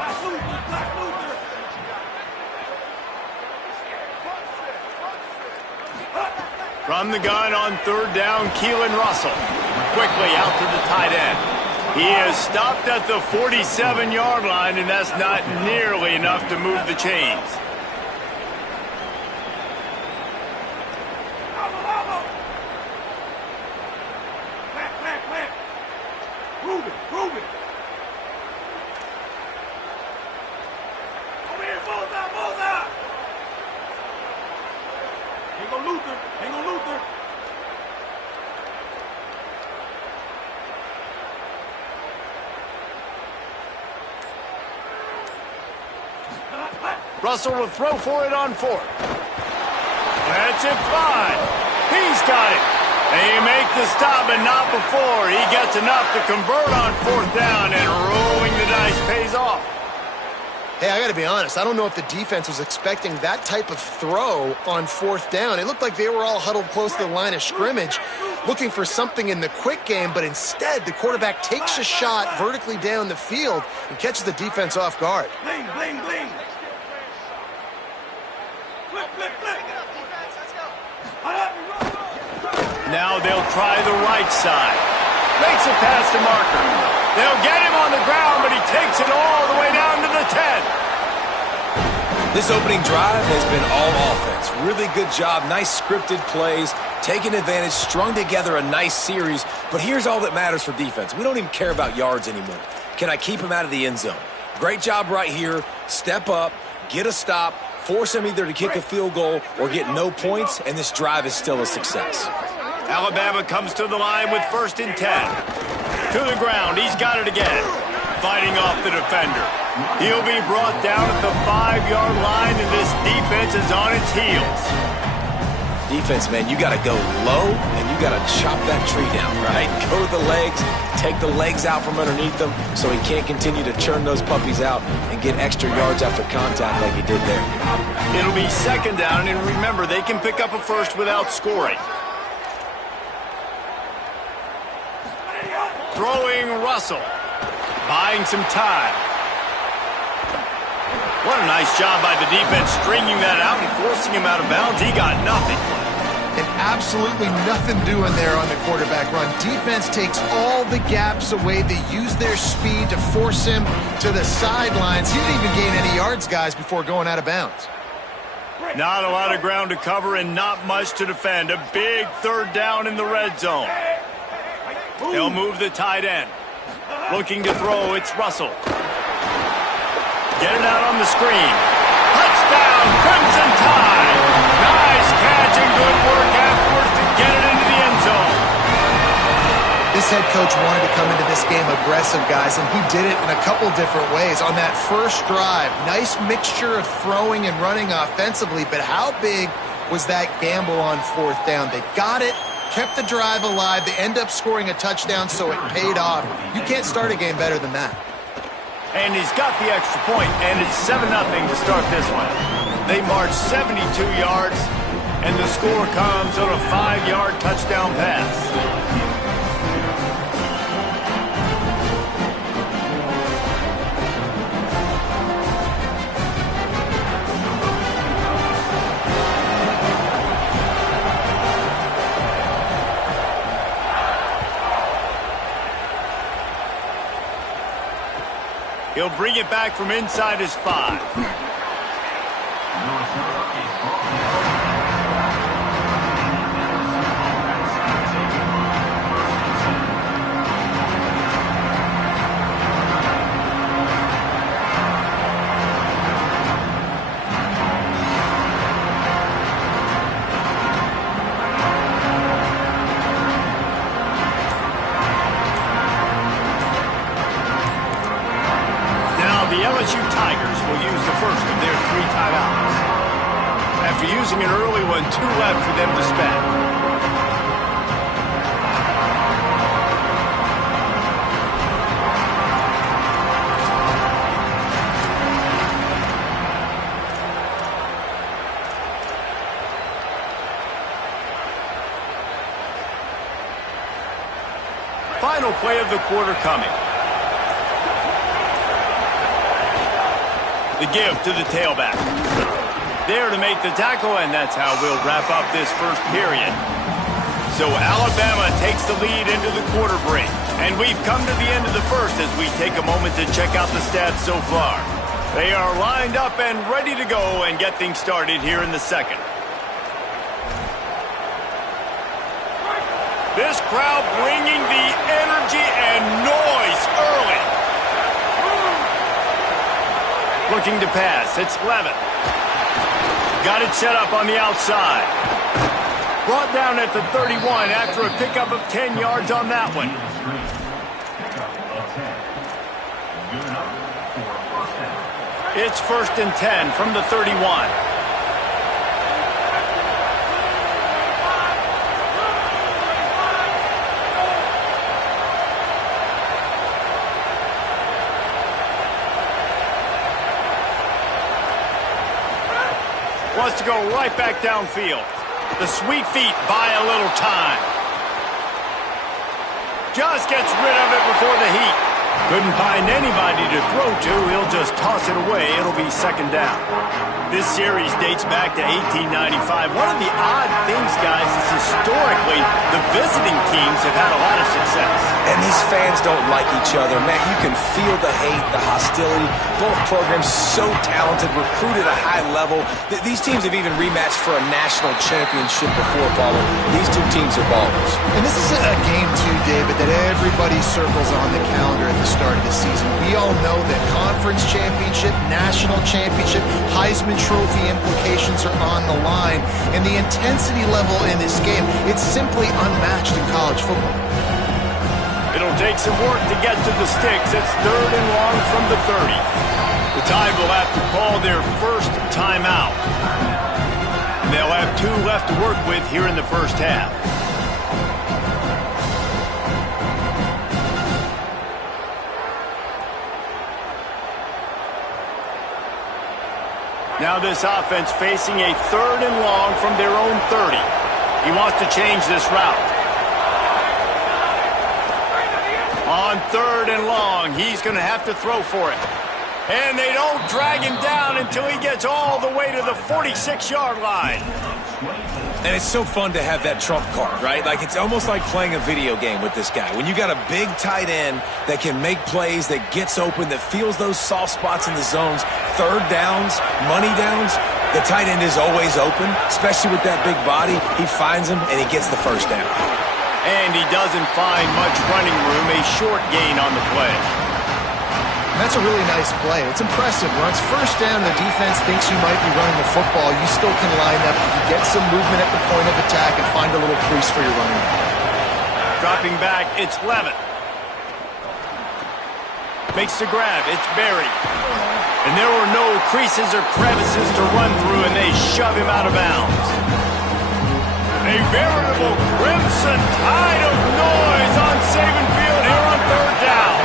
From the gun on third down, Keelan Russell. Quickly out to the tight end. He is stopped at the 47-yard line, and that's not nearly enough to move the chains. Prove it. Over here, bullseye. Ain't gonna Luther. Russell will throw for it on fourth. That's it, 5. He's got it. They make the stop, but not before. He gets enough to convert on fourth down, and rolling the dice pays off. Hey, I got to be honest. I don't know if the defense was expecting that type of throw on fourth down. It looked like they were all huddled close to the line of scrimmage, looking for something in the quick game, but instead the quarterback takes a shot vertically down the field and catches the defense off guard. Bling. Now they'll try the right side. Makes a pass to Marker. They'll get him on the ground, but he takes it all the way down to the 10. This opening drive has been all offense. Really good job. Nice scripted plays. Taking advantage. Strung together a nice series. But here's all that matters for defense. We don't even care about yards anymore. Can I keep him out of the end zone? Great job right here. Step up. Get a stop. Force him either to kick a field goal or get no points, and this drive is still a success. Alabama comes to the line with 1st and 10. To the ground. He's got it again. Fighting off the defender. He'll be brought down at the 5-yard line, and this defense is on its heels. Defense, man, you got to go low and you got to chop that tree down, right? Go to the legs, take the legs out from underneath them so he can't continue to churn those puppies out and get extra yards after contact like he did there. It'll be second down, and remember, they can pick up a first without scoring. Throwing Russell. Buying some time. What a nice job by the defense stringing that out and forcing him out of bounds. He got nothing. And absolutely nothing doing there on the quarterback run. Defense takes all the gaps away. They use their speed to force him to the sidelines. He didn't even gain any yards, guys, before going out of bounds. Not a lot of ground to cover and not much to defend. A big third down in the red zone. They'll move the tight end. Looking to throw, it's Russell. Get it out on the screen. Touchdown, Crimson Tide. Nice catch and good work afterwards to get it into the end zone. This head coach wanted to come into this game aggressive, guys, and he did it in a couple different ways. On that first drive, nice mixture of throwing and running offensively, but how big was that gamble on fourth down? They got it, kept the drive alive. They end up scoring a touchdown, so it paid off. You can't start a game better than that. And he's got the extra point, and it's 7-0 to start this one. They march 72 yards, and the score comes on a 5-yard touchdown pass. He'll bring it back from inside his 5. LSU Tigers will use the first of their 3 timeouts. After using an early one, 2 left for them to spend. Final play of the quarter coming. The give to the tailback. There to make the tackle, and that's how we'll wrap up this first period. So Alabama takes the lead into the quarter break. And we've come to the end of the first as we take a moment to check out the stats so far. They are lined up and ready to go and get things started here in the second. This crowd bringing the energy and noise early. Looking to pass. It's Levitt. Got it set up on the outside. Brought down at the 31 after a pickup of 10 yards on that one. It's 1st and 10 from the 31. Wants to go right back downfield. The sweet feet buy a little time. Just gets rid of it before the heat. Couldn't find anybody to throw to. He'll just toss it away. It'll be second down. This series dates back to 1895. One of the odd things, guys, is historically the visiting teams have had a lot of success. And these fans don't like each other. Man, you can feel the hate, the hostility. Both programs so talented, recruit at a high level. These teams have even rematched for a national championship before, Paulo. These 2 teams are ballers. And this is a game, too, David, that everybody circles on the calendar at the start of the season. We all know that conference championship, national championship, Heisman Trophy implications are on the line. And the intensity level in this game, it's simply unmatched in college football. It'll take some work to get to the sticks. It's 3rd and long from the 30. The Tide will have to call their first timeout. And they'll have 2 left to work with here in the first half. Now this offense facing a 3rd and long from their own 30. He wants to change this route. On 3rd and long, he's going to have to throw for it. And they don't drag him down until he gets all the way to the 46-yard line. And it's so fun to have that trump card, right? Like, it's almost like playing a video game with this guy. When you got a big tight end that can make plays, that gets open, that feels those soft spots in the zones, 3rd downs, money downs, the tight end is always open, especially with that big body. He finds him, and he gets the first down. And he doesn't find much running room, a short gain on the play. That's a really nice play. It's impressive. When it's first down, the defense thinks you might be running the football. You still can line up, you get some movement at the point of attack, and find a little crease for your running back. Dropping back, it's Levin. Makes the grab, it's Berry. And there were no creases or crevices to run through, and they shove him out of bounds. A veritable crimson tide of noise on Saban Field here on 3rd down.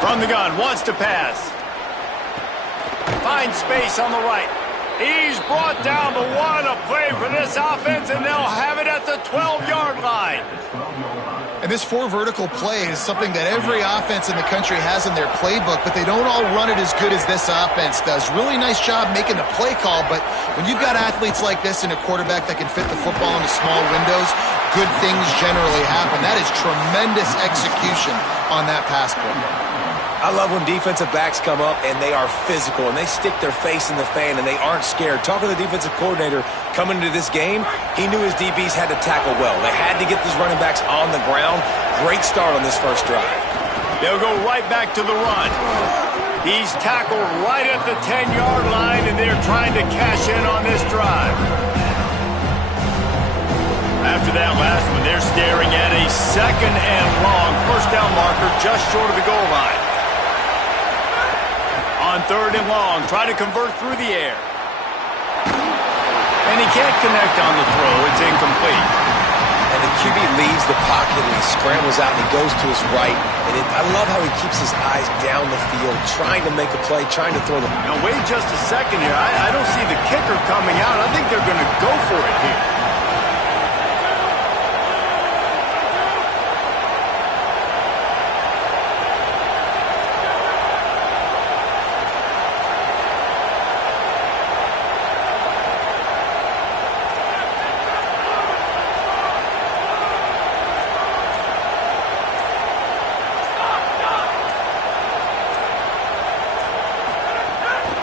From the gun, wants to pass. Finds space on the right. He's brought down the 1, a play for this offense, and they'll have it at the 12-yard line. And this 4 vertical play is something that every offense in the country has in their playbook, but they don't all run it as good as this offense does. Really nice job making the play call, but when you've got athletes like this and a quarterback that can fit the football into small windows, good things generally happen. That is tremendous execution on that pass play. I love when defensive backs come up and they are physical and they stick their face in the fan and they aren't scared. Talking to the defensive coordinator coming into this game, he knew his DBs had to tackle well. They had to get these running backs on the ground. Great start on this first drive. They'll go right back to the run. He's tackled right at the 10-yard line, and they're trying to cash in on this drive. After that last one, they're staring at a 2nd and long. First down marker just short of the goal line. On 3rd and long, try to convert through the air. And he can't connect on the throw. It's incomplete. And the QB leaves the pocket and he scrambles out and he goes to his right. And I love how he keeps his eyes down the field, trying to make a play, trying to throw the... Now, wait just a second here. I don't see the kicker coming out. I think they're going to go for it here.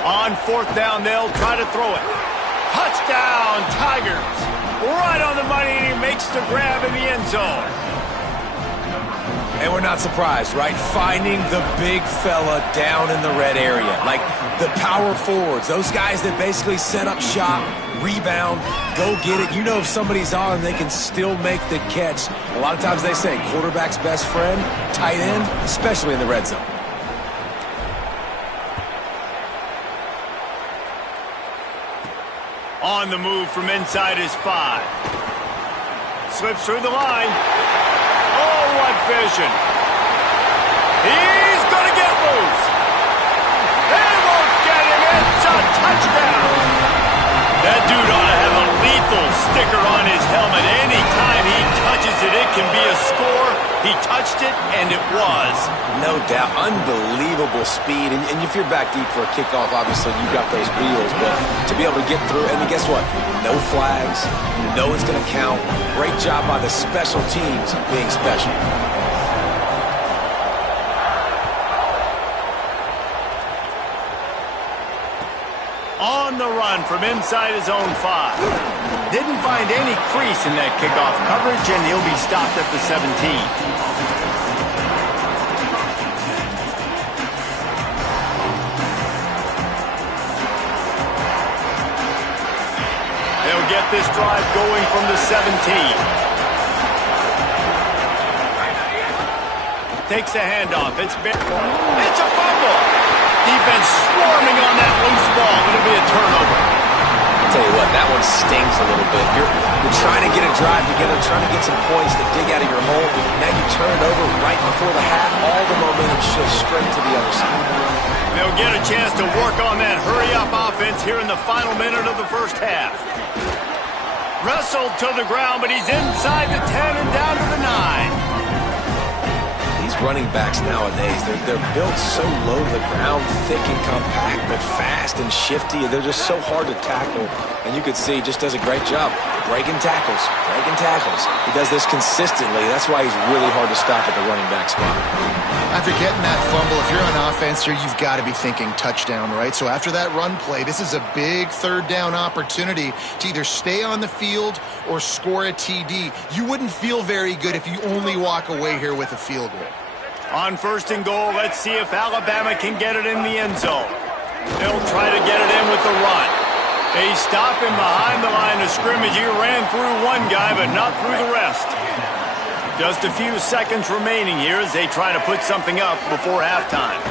On 4th down, they'll try to throw it. Touchdown, Tigers. Right on the money, and he makes the grab in the end zone. And we're not surprised, right? Finding the big fella down in the red area. Like the power forwards, those guys that basically set up shop, rebound, go get it. You know if somebody's on, they can still make the catch. A lot of times they say quarterback's best friend, tight end, especially in the red zone. On the move from inside his 5. Slips through the line. Oh, what vision. He's going to get loose. They won't get him. It's a touchdown. That dude ought to have a lethal sticker on his helmet. Anytime he touches it, it can be a score. He touched it, and it was. No doubt. Unbelievable speed. And if you're back deep for a kickoff, obviously you got those wheels. But to be able to get through, and guess what? No flags. No one's going to count. Great job by the special teams being special. On the run from inside his own 5. Didn't find any crease in that kickoff coverage, and he'll be stopped at the 17. They'll get this drive going from the 17. Takes the handoff. It's a fumble. Defense swarming on that loose ball. It'll be a turnover. I'll tell you what, that one stings a little bit. You're trying to get a drive together, trying to get some points to dig out of your hole. Now you turn it over right before the half. All the momentum shifts straight to the other side. They'll get a chance to work on that hurry-up offense here in the final minute of the first half. Wrestled to the ground, but he's inside the 10 and down to the 9. These running backs nowadays, they're built so low to the ground, thick and compact, but fast and shifty. They're just so hard to tackle. And you can see he just does a great job breaking tackles. He does this consistently. That's why he's really hard to stop at the running back spot. After getting that fumble, if you're on offense here, you've got to be thinking touchdown, right? So after that run play, this is a big third down opportunity to either stay on the field or score a TD. You wouldn't feel very good if you only walk away here with a field goal. On first and goal, let's see if Alabama can get it in the end zone. They'll try to get it in with the run. They stop him behind the line of scrimmage. He ran through one guy, but not through the rest. Just a few seconds remaining here as they try to put something up before halftime.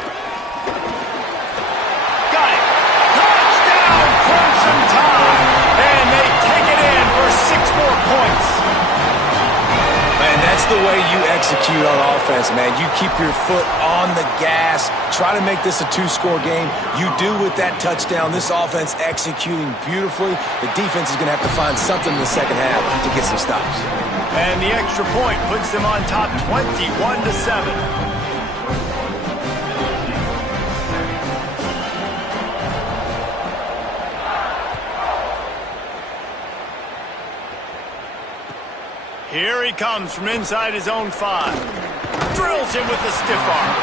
Got it. Touchdown, Crimson Tide. And they take it in for 6 more points. Man, that's the way you execute on offense, man. You keep your foot on the gas. Try to make this a 2-score game. You do with that touchdown. This offense executing beautifully. The defense is going to have to find something in the second half to get some stops. And the extra point puts them on top 21-7. Here he comes from inside his own 5. Drills him with the stiff arm.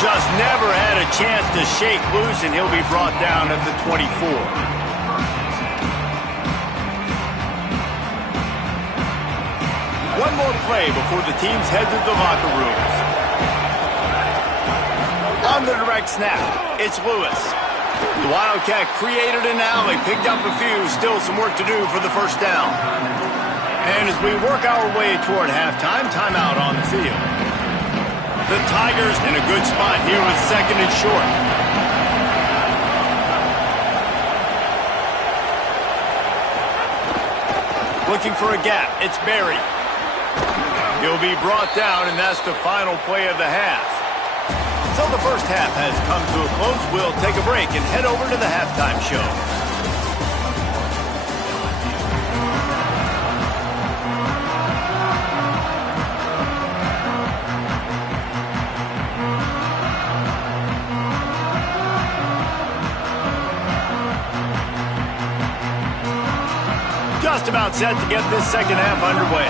Just never had a chance to shake loose, and he'll be brought down at the 24. One more play before the teams head to the locker rooms. On the direct snap, it's Lewis. The Wildcat created an alley, picked up a few, still some work to do for the first down. And as we work our way toward halftime, timeout on the field. The Tigers in a good spot here with second and short. Looking for a gap, it's Berry. He'll be brought down, and that's the final play of the half. So the first half has come to a close. We'll take a break and head over to the halftime show. Just about set to get this second half underway.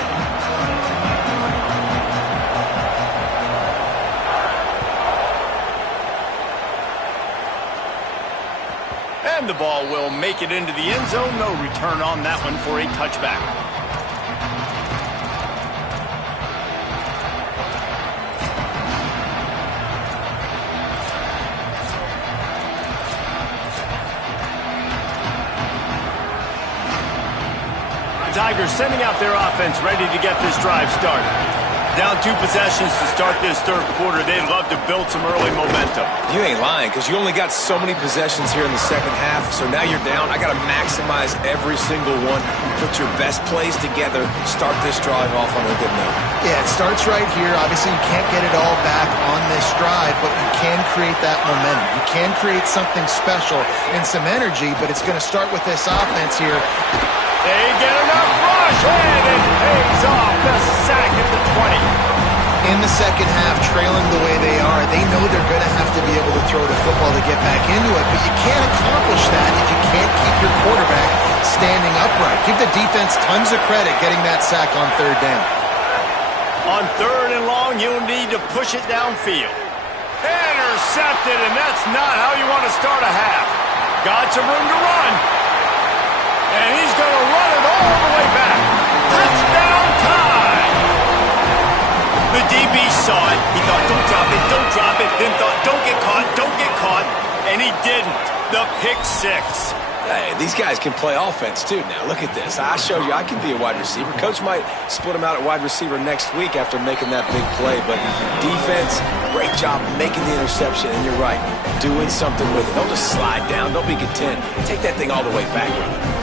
And the ball will make it into the end zone. No return on that one for a touchback. The Tigers sending out their offense ready to get this drive started. Down 2 possessions to start this third quarter. They'd love to build some early momentum. You ain't lying, because you only got so many possessions here in the second half, so now you're down. I got to maximize every single one. Put your best plays together. Start this drive off on a good note. Yeah, it starts right here. Obviously, you can't get it all back on this drive, but you can create that momentum. You can create something special and some energy, but it's going to start with this offense here. They get enough rush, and it pays off. The sack at the 20. In the second half, trailing the way they are, they know they're going to have to be able to throw the football to get back into it, but you can't accomplish that if you can't keep your quarterback standing upright. Give the defense tons of credit getting that sack on third down. On third and long, you'll need to push it downfield. Intercepted, and that's not how you want to start a half. Got some room to run. And he's going to run it all the way back. Touchdown time! The DB saw it. He thought, don't drop it. Then thought, don't get caught. And he didn't. The pick 6. Hey, these guys can play offense, too, now. Look at this. I showed you I can be a wide receiver. Coach might split him out at wide receiver next week after making that big play. But defense, great job making the interception. And you're right, doing something with it. Don't just slide down. Don't be content. Take that thing all the way back, brother.